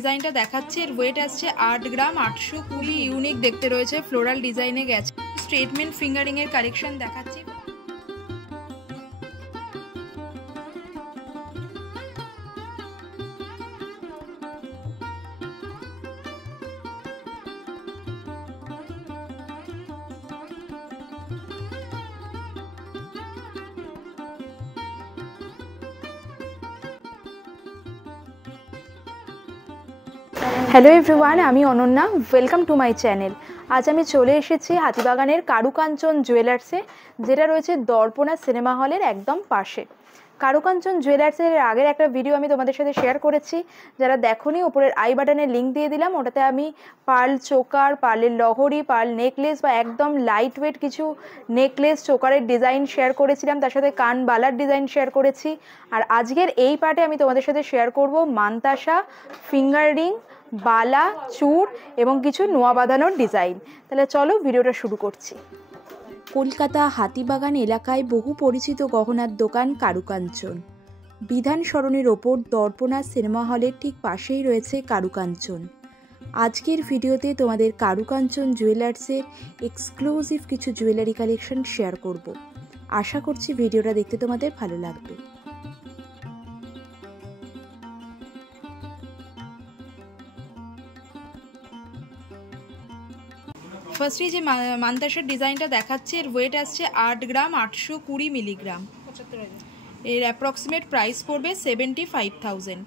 ডিজাইনটা দেখাচ্ছি, এর ওয়েট আসছে 8 গ্রাম 820। ইউনিক দেখতে রয়েছে, ফ্লোরাল ডিজাইনে গেছে। স্ট্রেটমেন্ট ফিঙ্গারিং এর কালেকশন দেখাচ্ছি। হ্যালো এভরিওয়ান, আমি Ananya. Welcome to my channel. আজ আমি চলে এসেছি হাতিবাগানের কারুকাঞ্চন জুয়েলার্সে, যেটা রয়েছে দর্পণা সিনেমা হলের একদম পাশে। কারুকাঞ্চন জুয়েলার্সের আগের একটা ভিডিও আমি তোমাদের সাথে শেয়ার করেছি, যারা দেখোনি ওপরের আই বাটনের লিঙ্ক দিয়ে দিলাম। ওটাতে আমি পার্ল চোকার, পার্লের লহরি, পার্ল নেকলেস বা একদম লাইট ওয়েট কিছু নেকলেস চোকারের ডিজাইন শেয়ার করেছিলাম, তার সাথে কান বালার ডিজাইন শেয়ার করেছি। আর আজকের এই পার্টে আমি তোমাদের সাথে শেয়ার করব মান্তাসা, ফিঙ্গার রিং, বালা, চূড় এবং কিছু নোয়া বাঁধানোর ডিজাইন। তাহলে চলো ভিডিওটা শুরু করছি। কলকাতা হাতিবাগান এলাকায় বহু পরিচিত গহনার দোকান কারুকাঞ্চন। বিধান সরণির ওপর দর্পণা সিনেমা হলের ঠিক পাশেই রয়েছে কারুকাঞ্চন। আজকের ভিডিওতে তোমাদের কারুকাঞ্চন জুয়েলার্সের এক্সক্লুসিভ কিছু জুয়েলারি কালেকশন শেয়ার করব। আশা করছি ভিডিওটা দেখতে তোমাদের ভালো লাগবে। ফার্স্টে যে মান্তাসার ডিজাইনটা দেখাচ্ছে, এর ওয়েট আসছে 8 গ্রাম 820 মিলিগ্রাম। এর অ্যাপ্রক্সিমেট প্রাইস পড়বে 75,000।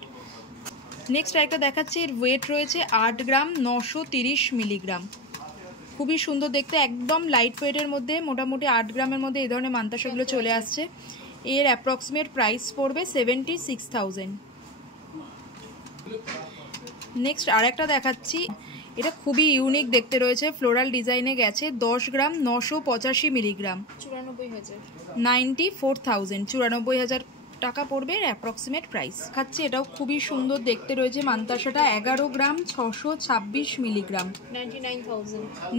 নেক্সট একটা দেখাচ্ছে, এর ওয়েট রয়েছে 8 গ্রাম 930 মিলিগ্রাম। খুবই সুন্দর দেখতে, একদম লাইট ওয়েটের মধ্যে, মোটামুটি 8 গ্রামের মধ্যে এই ধরনের মান্তাসাগুলো চলে আসছে। এর অ্যাপ্রক্সিমেট প্রাইস পড়বে 76,000। নেক্সট আরেকটা দেখাচ্ছি, এটা খুবই ইউনিক দেখতে রয়েছে, ফ্লোরাল ডিজাইনে গেছে। 10 গ্রাম 985 মিলিগ্রাম, 94,000, 94,000 টাকা পড়বে অ্যাপ্রক্সিমেট প্রাইস। খাচ্ছে এটাও খুবই সুন্দর দেখতে রয়েছে মান্তাসাটা। 11 গ্রাম 626 মিলিগ্রাম,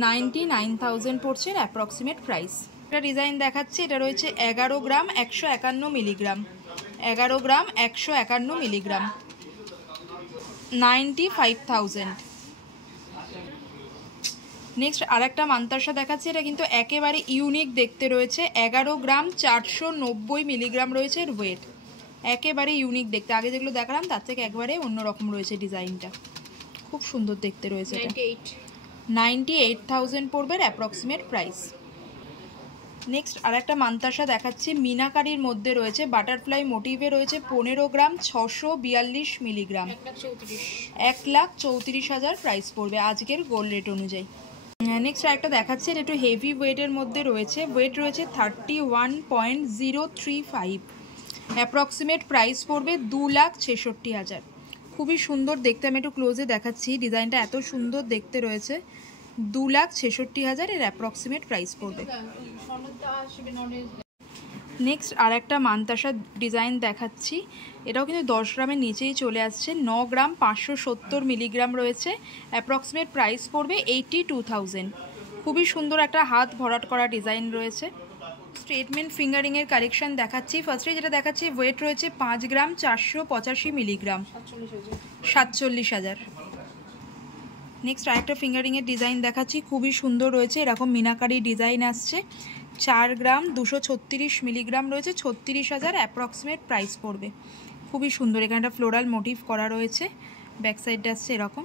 99,000 পড়ছে অ্যাপ্রক্সিমেট প্রাইস। একটা ডিজাইন দেখাচ্ছে, এটা রয়েছে 11 গ্রাম 151 মিলিগ্রাম, 11 গ্রাম 151 মিলিগ্রাম, 95,000। নেক্সট আরেকটা মান্তাসা দেখাচ্ছে, এটা কিন্তু একেবারে ইউনিক দেখতে রয়েছে। 11 গ্রাম 490 মিলিগ্রাম রয়েছে এর ওয়েট, একেবারে ইউনিক দেখতে। আগে যেগুলো দেখালাম তার থেকে একবারে অন্যরকম রয়েছে ডিজাইনটা, খুব সুন্দর দেখতে রয়েছে। 98,000 পড়বে অ্যাপ্রক্সিমেট প্রাইস। নেক্সট আরেকটা মান্তাসা দেখাচ্ছি, মিনাকারির মধ্যে রয়েছে, বাটারফ্লাই মোটিভে রয়েছে। 15 গ্রাম 642 মিলিগ্রাম, 1,34,000 প্রাইস পড়বে আজকের গোল্ড রেট অনুযায়ী। নেক্সট আরেকটা দেখাচ্ছে, এটা একটু হেভি ওয়েটের মধ্যে রয়েছে, ওয়েট রয়েছে 31.035, অ্যাপ্রক্সিমেট প্রাইস পড়বে 2,66,000। খুবই সুন্দর দেখতে, আমি একটু ক্লোজে দেখাচ্ছি, ডিজাইনটা এত সুন্দর দেখতে রয়েছে। 2,66,000 এর অ্যাপ্রক্সিমেট প্রাইস পড়বে। নেক্সট আরেকটা মান্তাসা ডিজাইন দেখাচ্ছি, এটাও কিন্তু 10 গ্রামের নিচেই চলে আসছে। 9 গ্রাম 570 মিলিগ্রাম রয়েছে, অ্যাপ্রক্সিমেট প্রাইস পড়বে 82,000। খুবই সুন্দর একটা হাত ভরাট করা ডিজাইন রয়েছে। স্ট্রেটমেন্ট ফিঙ্গারিংয়ের কালেকশন দেখাচ্ছি। ফার্স্টে যেটা দেখাচ্ছি, ওয়েট রয়েছে 5 গ্রাম 485 মিলিগ্রাম, 47,000। নেক্সট আরেকটা ফিঙ্গারিংয়ের ডিজাইন দেখাচ্ছি, খুবই সুন্দর রয়েছে, এরকম মিনাকারি ডিজাইন আসছে। 4 গ্রাম 236 মিলিগ্রাম রয়েছে, 36,000 অ্যাপ্রক্সিমেট প্রাইস পড়বে। খুবই সুন্দর, এখানে একটা ফ্লোরাল মোটিভ করা রয়েছে, ব্যাক সাইডটা আসছে এরকম।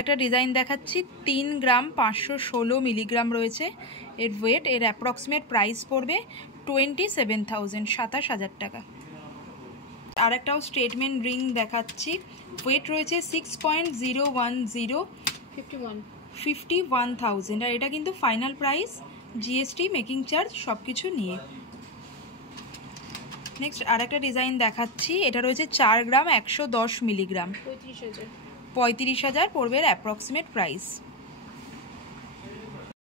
একটা ডিজাইন দেখাচ্ছি, 3 গ্রাম 516 মিলিগ্রাম রয়েছে এর ওয়েট, এর অ্যাপ্রক্সিমেট প্রাইস পড়বে 27,000, 27,000 টাকা। আরেকটাও স্ট্রেটমেন্ট রিং দেখাচ্ছি, ওয়েট রয়েছে 6.010, 51,000। আর এটা কিন্তু final price, GST, making charge সব কিছু নিয়ে। নেক্সট আরেকটা ডিজাইন দেখাচ্ছি, এটা রয়েছে 4 গ্রাম 110 মিলিগ্রাম, 35,000 পড়বে অ্যাপ্রক্সিমেট প্রাইস।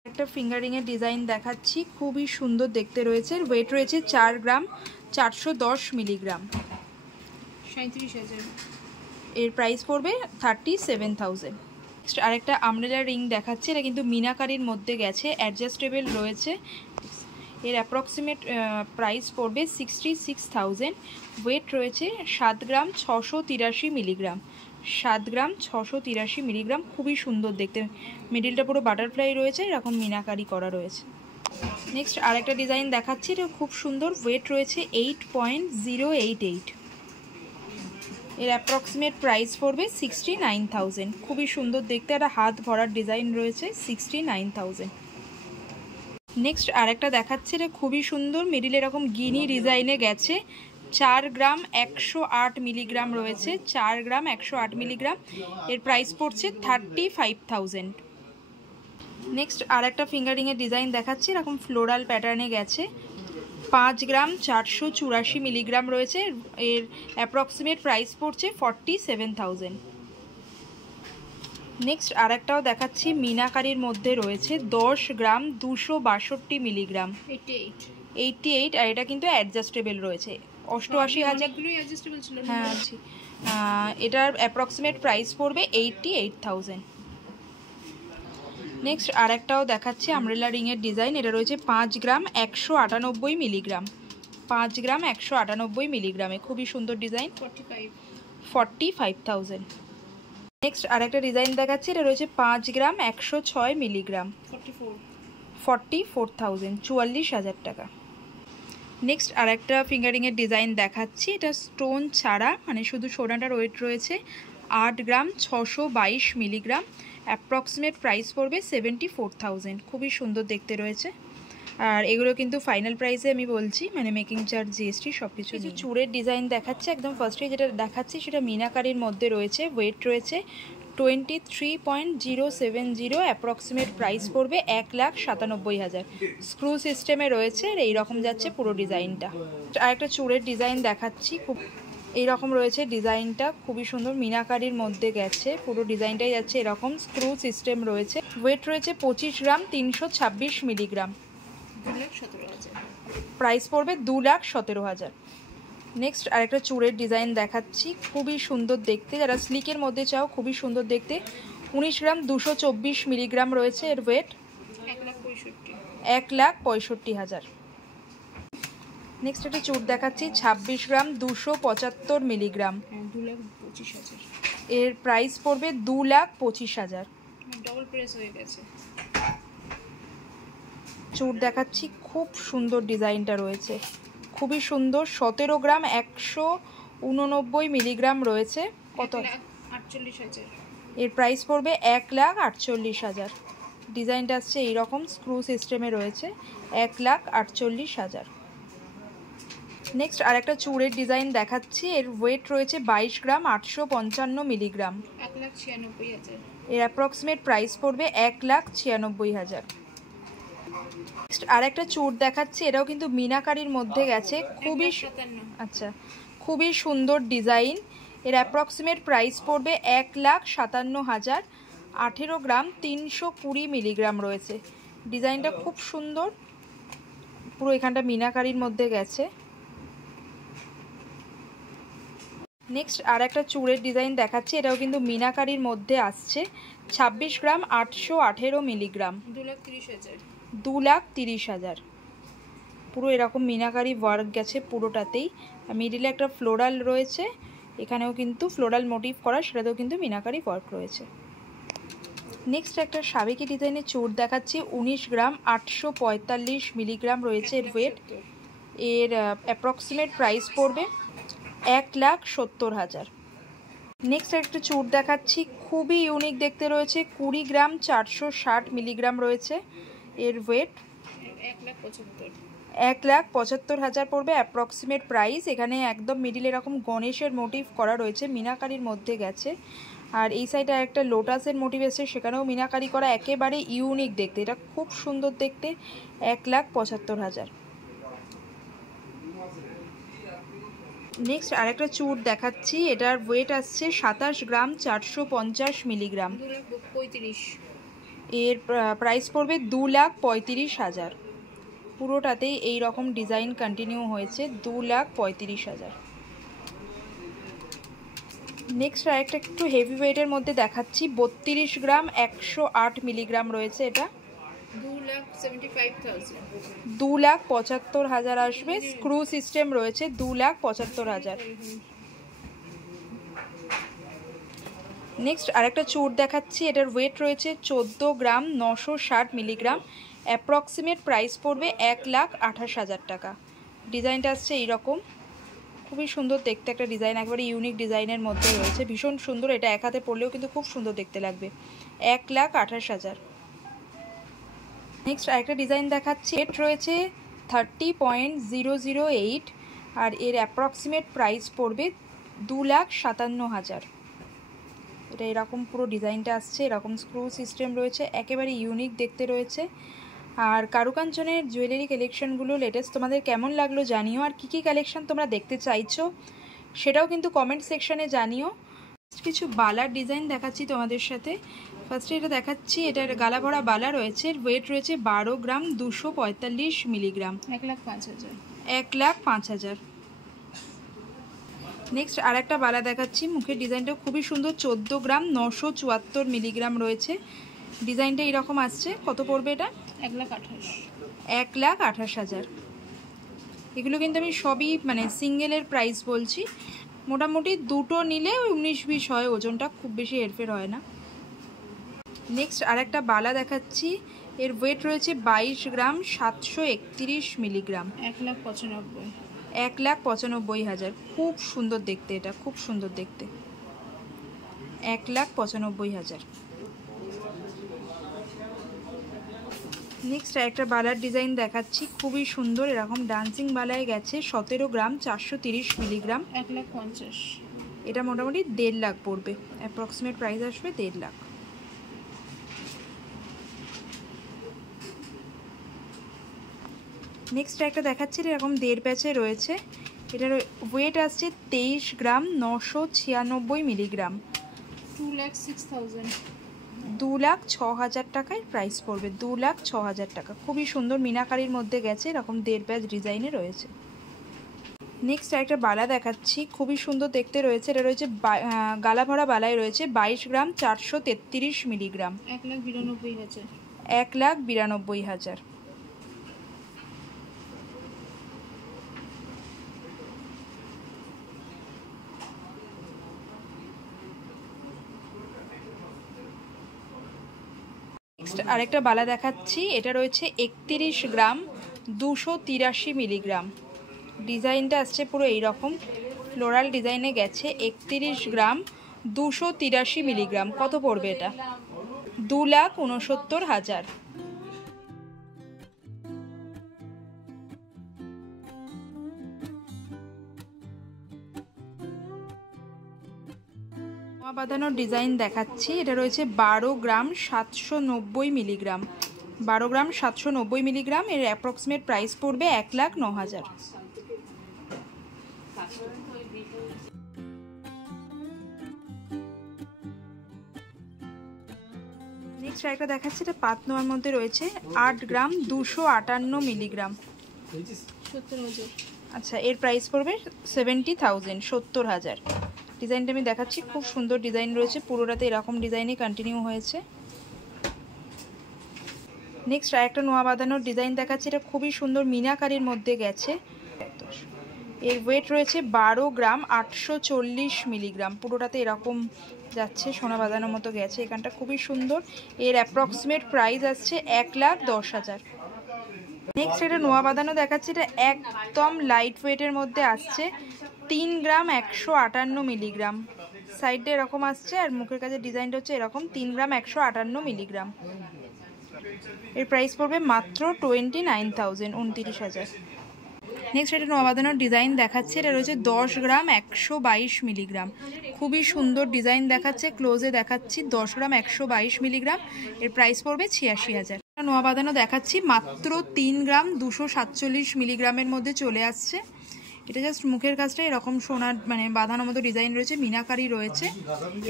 একটা ফিঙ্গারিংয়ের ডিজাইন দেখাচ্ছি, খুবই সুন্দর দেখতে রয়েছে, ওয়েট রয়েছে 4 গ্রাম 410 মিলিগ্রাম, 37,000, এর প্রাইস পড়বে 37,000। নেক্সট আরেকটা আমব্রেলা রিং দেখাচ্ছে, এটা কিন্তু মিনাকারির মধ্যে গেছে, অ্যাডজাস্টেবল রয়েছে, এর অ্যাপ্রক্সিমেট প্রাইস পড়বে 66,000। ওয়েট রয়েছে 7 গ্রাম 683 মিলিগ্রাম, 7 গ্রাম 683 মিলিগ্রাম, খুবই সুন্দর দেখতে। মিডিলটা পুরো বাটারফ্লাই রয়েছে, এরকম মিনাকারি করা রয়েছে। নেক্সট আরেকটা ডিজাইন দেখাচ্ছি, এটা খুব সুন্দর। ওয়েট রয়েছে 8.088। এর অ্যাপ্রক্সিমেট প্রাইস পড়বে 69,000। খুবই সুন্দর দেখতে, একটা হাত ভরার ডিজাইন রয়েছে, 69,000। নেক্সট আরেকটা দেখাচ্ছে, এটা খুবই সুন্দর। মিডিল এরকম গিনি ডিজাইনে গেছে। 4 গ্রাম 108 মিলিগ্রাম রয়েছে, 4 গ্রাম 108 মিলিগ্রাম। এর প্রাইস পড়ছে 35,000। নেক্সট আরেকটা ফিঙ্গারিংয়ের ডিজাইন দেখাচ্ছি, এরকম ফ্লোরাল প্যাটার্নে গেছে। 5 গ্রাম 484 মিলিগ্রাম রয়েছে। এর অ্যাপ্রক্সিমেট প্রাইস পড়ছে 47,000। নেক্সট আরেকটাও দেখাচ্ছি, মিনাকারির মধ্যে রয়েছে। 10 গ্রাম 262 মিলিগ্রাম, 88। আর এটা কিন্তু অ্যাডজাস্টেবল রয়েছে। 88,000। হ্যাঁ, এটার অ্যাপ্রক্সিমেট প্রাইস পড়বে 88,000। নেক্সট আরেকটাও দেখাচ্ছি, আমব্রেলা রিংয়ের ডিজাইন। এটা রয়েছে 5 গ্রাম 198 মিলিগ্রাম, 5 গ্রাম 198 মিলিগ্রামে। খুবই সুন্দর ডিজাইন, 45,000। নেক্সট আরেকটা ডিজাইন দেখাচ্ছি, এটা রয়েছে 5 গ্রাম 106 মিলিগ্রাম, 44,000, 44,000 টাকা। নেক্সট আরেকটা ফিঙ্গারিংয়ের ডিজাইন দেখাচ্ছি, এটা স্টোন ছাড়া, মানে শুধু সোনাটার ওয়েট রয়েছে 8 গ্রাম 622 মিলিগ্রাম। অ্যাপ্রক্সিমেট প্রাইস পড়বে 74,000। খুবই সুন্দর দেখতে রয়েছে। আর এগুলো কিন্তু ফাইনাল প্রাইসে আমি বলছি, মানে মেকিং চার্জ, জিএসটি সব কিছু। চুড়ের ডিজাইন দেখাচ্ছে। একদম ফার্স্টে যেটা দেখাচ্ছি সেটা মিনাকারির মধ্যে রয়েছে। ওয়েট রয়েছে 23.070। অ্যাপ্রক্সিমেট প্রাইস পড়বে 1,97,000। স্ক্রু সিস্টেমে রয়েছে, আর এইরকম যাচ্ছে পুরো ডিজাইনটা। আর একটা চুড়ের ডিজাইন দেখাচ্ছি, খুব এইরকম রয়েছে ডিজাইনটা, খুবই সুন্দর। মিনাকারির মধ্যে গেছে, পুরো ডিজাইনটাই যাচ্ছে এরকম। স্ক্রু সিস্টেম রয়েছে। ওয়েট রয়েছে 25 গ্রাম 326 মিলিগ্রাম, 2,17,000। প্রাইস পড়বে 2,17,000। নেক্সট আরেকটা চুড়ের ডিজাইন দেখাচ্ছি, খুবই সুন্দর দেখতে। যারা স্লিকের মধ্যে চাও, খুবই সুন্দর দেখতে। 19 গ্রাম 224 মিলিগ্রাম রয়েছে। এর ওয়েট 1,65,000। নেক্সট একটা চুড় দেখাচ্ছি, 26 গ্রাম 275 মিলিগ্রাম, 2,25,000। এর প্রাইস পড়বে 2,25,000। ডবল প্রেস হয়ে গেছে। চুড় দেখাচ্ছি, খুব সুন্দর ডিজাইনটা রয়েছে, খুবই সুন্দর। 17 গ্রাম 189 মিলিগ্রাম রয়েছে। কত? 1,48,000। এর প্রাইস পড়বে 1,48,000। ডিজাইনটা আসছে এইরকম, স্ক্রু সিস্টেমে রয়েছে। 1,48,000। নেক্সট আরেকটা চুড়ের ডিজাইন দেখাচ্ছি। এর ওয়েট রয়েছে 22 গ্রাম 855 মিলিগ্রাম, 1,96,000। এর অ্যাপ্রক্সিমেট প্রাইস পড়বে 1,96,000। নেক্সট আরেকটা চুড় দেখাচ্ছি, এটাও কিন্তু মিনাকারির মধ্যে গেছে। খুবই খুবই সুন্দর ডিজাইন। এর অ্যাপ্রক্সিমেট প্রাইস পড়বে 1,57,000। 18 গ্রাম 320 মিলিগ্রাম রয়েছে। ডিজাইনটা খুব সুন্দর, পুরো এখানটা মিনাকারির মধ্যে গেছে। নেক্সট আর একটা চুড়ের ডিজাইন দেখাচ্ছি, এটাও কিন্তু মিনাকারির মধ্যে আসছে। 26 গ্রাম 818 মিলিগ্রাম, 2,30,000। 2,30,000। পুরো এরকম মিনাকারি ওয়ার্ক গেছে পুরোটাতেই। মিডিলে একটা ফ্লোরাল রয়েছে, এখানেও কিন্তু ফ্লোরাল মোটিভ করা, সেটাতেও কিন্তু মিনাকারি ওয়ার্ক রয়েছে। নেক্সট একটা সাবেকি ডিজাইনের চুড় দেখাচ্ছি। 19 গ্রাম 845 মিলিগ্রাম রয়েছে এর ওয়েট। এর অ্যাপ্রক্সিমেট প্রাইস পড়বে 1,70,000। নেক্সট একটা চুড় দেখাচ্ছি, খুবই ইউনিক দেখতে রয়েছে। 20 গ্রাম 460 মিলিগ্রাম রয়েছে। এর ওয়েট 1,75,000 পড়বে অ্যাপ্রক্সিমেট প্রাইস। এখানে একদম মিডিল এরকম গণেশের মোটিভ করা রয়েছে, মিনাকারির মধ্যে গেছে। আর এই সাইডে একটা লোটাসের মোটিভ এসে, সেখানেও মিনাকারি করা, একেবারে ইউনিক দেখতে। এটা খুব সুন্দর দেখতে। 1,75,000। নেক্সট আরেকটা চুড় দেখাচ্ছি, এটার ওয়েট আসছে 27 গ্রাম 450 মিলিগ্রাম, 2,35,000। এর প্রাইস পড়বে 2,35,000। পুরোটাতেই এই রকম ডিজাইন কন্টিনিউ হয়েছে। 2,35,000। নেক্সট আরেকটা একটু হেভি ওয়েটের মধ্যে দেখাচ্ছি। 32 গ্রাম 108 মিলিগ্রাম রয়েছে। এটা 2,75,000। 2,75,000 আসবে। স্ক্রু সিস্টেম রয়েছে। 2,75,000। নেক্সট আরেকটা চুড় দেখাচ্ছি, এটার ওয়েট রয়েছে 14 গ্রাম 960 মিলিগ্রাম। অ্যাপ্রক্সিমেট প্রাইস পড়বে 1,28,000 টাকা। ডিজাইনটা আসছে এইরকম, খুবই সুন্দর দেখতে একটা ডিজাইন, একবারে ইউনিক ডিজাইনের মধ্যে রয়েছে, ভীষণ সুন্দর। এটা এক হাতে পরলেও কিন্তু খুব সুন্দর দেখতে লাগবে। 1,28,000। নেক্সট আরেকটা ডিজাইন দেখাচ্ছি, এট রয়েছে 30.008 আর এর অ্যাপ্রক্সিমেট প্রাইস পড়বে 2,57,000। এটা এরকম পুরো ডিজাইনটা আসছে, এরকম স্ক্রু সিস্টেম রয়েছে, একেবারে ইউনিক দেখতে রয়েছে। আর কারুকাঞ্চনের জুয়েলারি কালেকশনগুলো লেটেস্ট তোমাদের কেমন লাগলো জানিও, আর কী কী কালেকশন তোমরা দেখতে চাইছো সেটাও কিন্তু কমেন্ট সেকশানে জানিও। কিছু বালার ডিজাইন দেখাচ্ছি তোমাদের সাথে। ফার্স্টে এটা দেখাচ্ছি, এটার গালা ভরা বালা রয়েছে, ওয়েট রয়েছে 12 গ্রাম 245 মিলিগ্রাম। 1,05,000। 1,05,000। নেক্সট আর একটা বালা দেখাচ্ছি, মুখের ডিজাইনটা খুবই সুন্দর, 14 গ্রাম 974 মিলিগ্রাম রয়েছে। ডিজাইনটা এরকম আসছে। কত পড়বে এটা? 1,28,000। 1,28,000। এগুলো কিন্তু আমি সবই মানে সিঙ্গেলের প্রাইস বলছি, মোটামুটি দুটো নিলে 19-20 হয়, ওজনটা খুব বেশি হেরফের হয় না। নেক্সট আর একটা বালা দেখাচ্ছি, এর ওয়েট রয়েছে 22 গ্রাম 731 মিলিগ্রাম। 1,95,000। 1,95,000। খুব সুন্দর দেখতে, এটা খুব সুন্দর দেখতে। 1,95,000। নেক্সট একটা বালার ডিজাইন দেখাচ্ছি, খুবই সুন্দর, এরকম ডান্সিং বালায় গেছে, 17 গ্রাম 430 মিলিগ্রাম। 1,50,000। এটা মোটামুটি 1.5 লাখ পড়বে, অ্যাপ্রক্সিমেট প্রাইস আসবে 1.5 লাখ। নেক্সট একটা দেখাচ্ছি, এরকম 1.5 প্যাচে রয়েছে, এটার ওয়েট আসছে 23 গ্রাম 996 মিলিগ্রাম। 2,06,000। 2,06,000 টাকায় প্রাইস পড়বে, 2,06,000 টাকা। খুবই সুন্দর মিনাকারির মধ্যে গেছে, এরকম 1.5 প্যাচ ডিজাইনে রয়েছে। নেক্সট একটা বালা দেখাচ্ছি, খুবই সুন্দর দেখতে রয়েছে, এটা রয়েছে গালা ভরা বালায় রয়েছে 22 গ্রাম 433 মিলিগ্রাম। 1,92,000। 1,92,000। নেক্সট আরেকটা বালা দেখাচ্ছি, এটা রয়েছে 31 গ্রাম 283 মিলিগ্রাম। ডিজাইনটা আসছে পুরো এইরকম ফ্লোরাল ডিজাইনে গেছে, 31 গ্রাম 283 মিলিগ্রাম। কত পড়বে এটা? 2,69,000। বাঁধানোর ডিজাইন দেখাচ্ছি, এটা রয়েছে 12 গ্রাম 790 মিলিগ্রাম। 12 গ্রাম 790 মিলিগ্রাম। এর অ্যাপ্রক্সিমেট প্রাইস পড়বে 1,09,000। নেক্সট একটা দেখাচ্ছি, এটা পাত নোয়ার মধ্যে রয়েছে, 8 গ্রাম 258 মিলিগ্রাম। 70,000। আচ্ছা, এর প্রাইস পড়বে 70,000, 70,000। ডিজাইনটা আমি দেখাচ্ছি, খুব সুন্দর ডিজাইন রয়েছে, পুরোটাতে এরকম ডিজাইনই কন্টিনিউ হয়েছে। নেক্সট আরেকটা নোয়া বাঁধানোর ডিজাইন দেখাচ্ছি, এটা খুবই সুন্দর মিনাকারির মধ্যে গেছে, এর ওয়েট রয়েছে 12 গ্রাম 840 মিলিগ্রাম। পুরোটাতে এরকম যাচ্ছে, সোনা বাঁধানোর মতো গেছে, এখানটা খুবই সুন্দর। এর অ্যাপ্রক্সিমেট প্রাইস আসছে 1,10,000। নেক্সট এটা নোয়া বাঁধানো দেখাচ্ছি, এটা একদম লাইট ওয়েটের মধ্যে আসছে, 3 গ্রাম 158 মিলিগ্রাম। সাইডে এরকম আসছে, আর মুখের কাছে ডিজাইনটা হচ্ছে এরকম, 3 গ্রাম 158 মিলিগ্রাম। এর প্রাইস পড়বে মাত্র 29,000, 29,000। নেক্সট এটা নোয়া বাঁধানোর ডিজাইন দেখাচ্ছে, এটা রয়েছে 10 গ্রাম 122 মিলিগ্রাম। খুবই সুন্দর ডিজাইন দেখাচ্ছে, ক্লোজে দেখাচ্ছি, 10 গ্রাম 122 মিলিগ্রাম। এর প্রাইস পড়বে 86,000। নোয়া বাঁধানো দেখাচ্ছি, মাত্র 3 গ্রাম 247 মিলিগ্রামের মধ্যে চলে আসছে। এটা জাস্ট মুখের কাছটা এরকম সোনার মানে বাঁধানোর মতো ডিজাইন রয়েছে, মিনাকারি রয়েছে।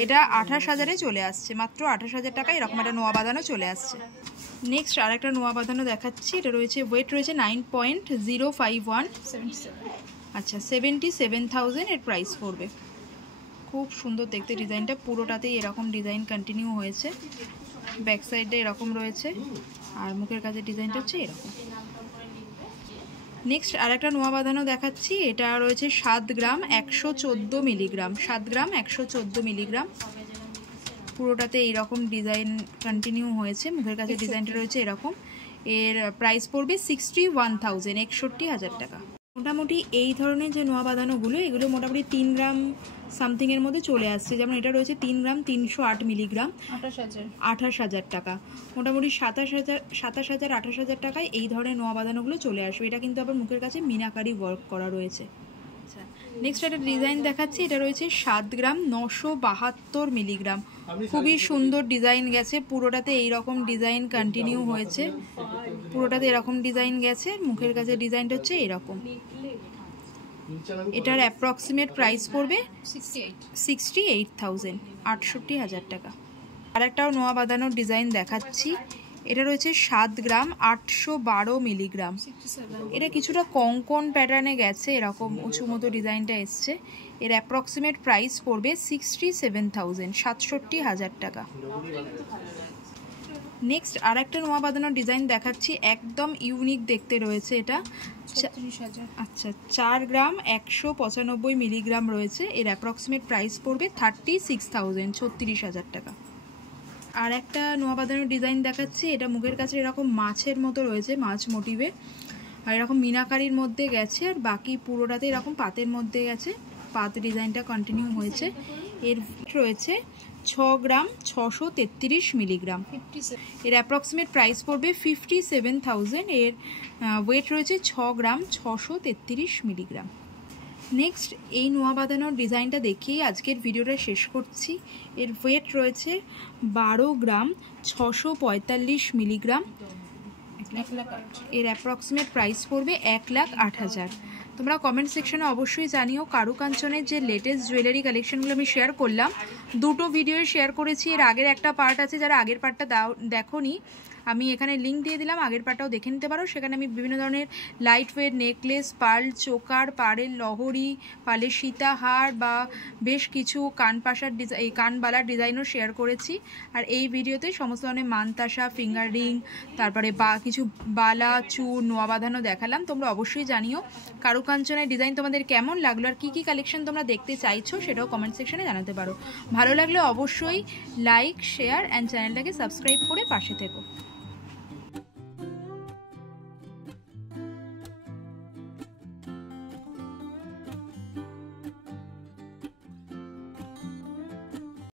এটা 28,000-এ চলে আসছে, মাত্র 28,000 টাকায় এরকম একটা নোয়া বাঁধানো চলে আসছে। নেক্সট আর একটা নোয়া বাঁধানো দেখাচ্ছি, এটা রয়েছে ওয়েট রয়েছে 9.051। আচ্ছা, 77,000 এর প্রাইস পড়বে। খুব সুন্দর দেখতে ডিজাইনটা, পুরোটাতেই এরকম ডিজাইন কন্টিনিউ হয়েছে, ব্যাক সাইডে এরকম রয়েছে, আর মুখের কাছে ডিজাইনটা হচ্ছে এরকম। নেক্সট আর একটা নোয়া বাঁধানো দেখাচ্ছি, এটা রয়েছে 7 গ্রাম 114 মিলিগ্রাম। 7 গ্রাম 114 মিলিগ্রাম। পুরোটাতে এইরকম ডিজাইন কন্টিনিউ হয়েছে, মুখের কাছে ডিজাইনটা রয়েছে এরকম। এর প্রাইস পড়বে 61,000, 61,000 টাকা। মোটামুটি এই ধরনের যে নোয়া বাঁধানোগুলো, এগুলো মোটামুটি 3 গ্রাম সামথিংয়ের মধ্যে চলে আসছে। যেমন এটা রয়েছে 3 গ্রাম 308 মিলিগ্রাম, 28,000 টাকা। মোটামুটি 27,000, 28,000 টাকায় এই ধরনের নোয়া বাঁধানোগুলো চলে আসবে। এটা কিন্তু আবার মুখের কাছে মিনাকারি ওয়ার্ক করা রয়েছে। আচ্ছা, নেক্সট একটা ডিজাইন দেখাচ্ছি। এটা রয়েছে 7 গ্রাম 972 মিলিগ্রাম। খুবই সুন্দর ডিজাইন গেছে, পুরোটাতে এইরকম ডিজাইন কন্টিনিউ হয়েছে, পুরোটাতে এরকম ডিজাইন গেছে। মুখের কাছে ডিজাইনটা হচ্ছে এরকম। এটার অ্যাপ্রক্সিমেট প্রাইস পড়বে 68,000, 68,000 টাকা। আর একটাও নোয়া বাঁধানোর ডিজাইন দেখাচ্ছি। এটা রয়েছে 7 গ্রাম 812 মিলিগ্রাম। এটা কিছুটা কঙ্কন প্যাটার্নে গেছে, এরকম উঁচু মতো ডিজাইনটা এসছে। এর অ্যাপ্রক্সিমেট প্রাইস পড়বে 67,000, 67,000 টাকা। নেক্সট আর একটা নোয়া বাঁধানোর ডিজাইন দেখাচ্ছি, একদম ইউনিক দেখতে রয়েছে এটা। আচ্ছা, 4 গ্রাম 195 মিলিগ্রাম রয়েছে। এর অ্যাপ্রক্সিমেট প্রাইস পড়বে 36,000, 36,000 টাকা। আর একটা নোয়া বাঁধানোর ডিজাইন দেখাচ্ছি। এটা মুখের কাছে এরকম মাছের মতো রয়েছে, মাছ মোটিভে, আর এরকম মিনাকারির মধ্যে গেছে, আর বাকি পুরোটাতে এরকম পাতের মধ্যে গেছে, পাত ডিজাইনটা কন্টিনিউ হয়েছে। এর রয়েছে 6 গ্রাম 633 মিলিগ্রাম। এর অ্যাপ্রক্সিমেট প্রাইস পড়বে 57,000। এর ওয়েট রয়েছে 6 গ্রাম 633 মিলিগ্রাম। নেক্সট এই নোয়া বাঁধানোর ডিজাইনটা দেখিয়ে আজকের ভিডিওটা শেষ করছি। এর ওয়েট রয়েছে 12 গ্রাম 645 মিলিগ্রাম। এর অ্যাপ্রক্সিমেট প্রাইস পড়বে 1,08,000। তোমরা কমেন্ট সেকশনে অবশ্যই জানিও কারুকাঞ্চনের যে লেটেস্ট জুয়েলারি কালেকশনগুলো আমি শেয়ার করলাম। দুটো ভিডিও শেয়ার করেছি, এর আগের একটা পার্ট আছে, যারা আগের পার্টটা দেখোনি আমি এখানে লিঙ্ক দিয়ে দিলাম, আগের পার্টটাও দেখে নিতে পারো। সেখানে আমি বিভিন্ন ধরনের light weight necklace, pearl choker, পাড়ের লহরি, পালের সীতাহার বা বেশ কিছু কানপাশার ডিজাইন, কানবালার ডিজাইনও শেয়ার করেছি। আর এই ভিডিওতে সমস্ত ধরনের মানতাসা, ফিঙ্গার রিং, তারপরে কিছু বালা, চূড়, নোয়া বাঁধানো দেখালাম। তোমরা অবশ্যই জানিও কারুকাঞ্চনের ডিজাইন তোমাদের কেমন লাগলো, আর কী কী কালেকশন তোমরা দেখতে চাইছো সেটাও কমেন্ট সেকশনে জানাতে পারো। ভালো লাগলে অবশ্যই লাইক, শেয়ার অ্যান্ড চ্যানেলটাকে সাবস্ক্রাইব করে পাশে থেকো।